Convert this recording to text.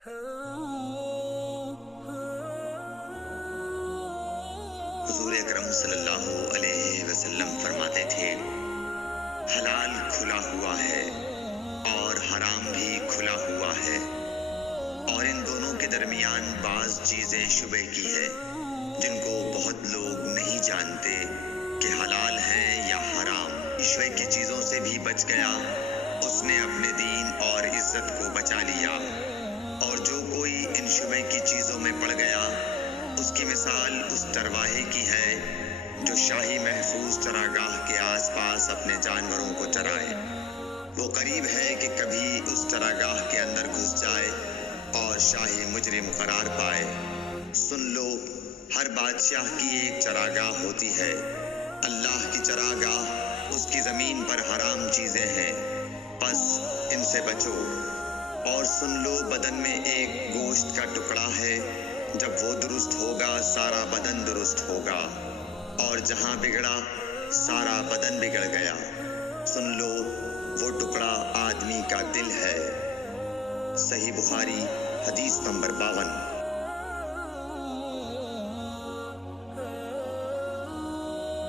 حضور اکرم صلی اللہ علیہ وسلم فرماتے تھے، حلال کھلا ہوا ہے اور حرام بھی کھلا ہوا ہے، اور ان دونوں کے درمیان بعض چیزیں شبہ کی ہے جن کو بہت لوگ نہیں جانتے کہ حلال ہیں یا حرام۔ شبہ کی چیزوں سے بھی بچ گیا، اس نے اپنے دین اور عزت کو بچا لیا، اور جو کوئی ان شبہ کی چیزوں میں پڑ گیا اس کی مثال اس چرواہے کی ہے جو شاہی محفوظ چراگاہ کے آس پاس اپنے جانوروں کو چرائے۔ وہ قریب ہے کہ کبھی اس چراگاہ کے اندر گھس جائے اور شاہی مجرم قرار پائے۔ سن لو، ہر بادشاہ کی ایک چراگاہ ہوتی ہے، اللہ کی چراگاہ اس کی زمین پر حرام چیزیں ہیں، پس ان سے بچو۔ اور سن لو، بدن میں ایک گوشت کا ٹکڑا ہے، جب وہ درست ہوگا سارا بدن درست ہوگا، اور جہاں بگڑا سارا بدن بگڑ گیا۔ سن لو، وہ ٹکڑا آدمی کا دل ہے۔ صحیح بخاری حدیث نمبر 52۔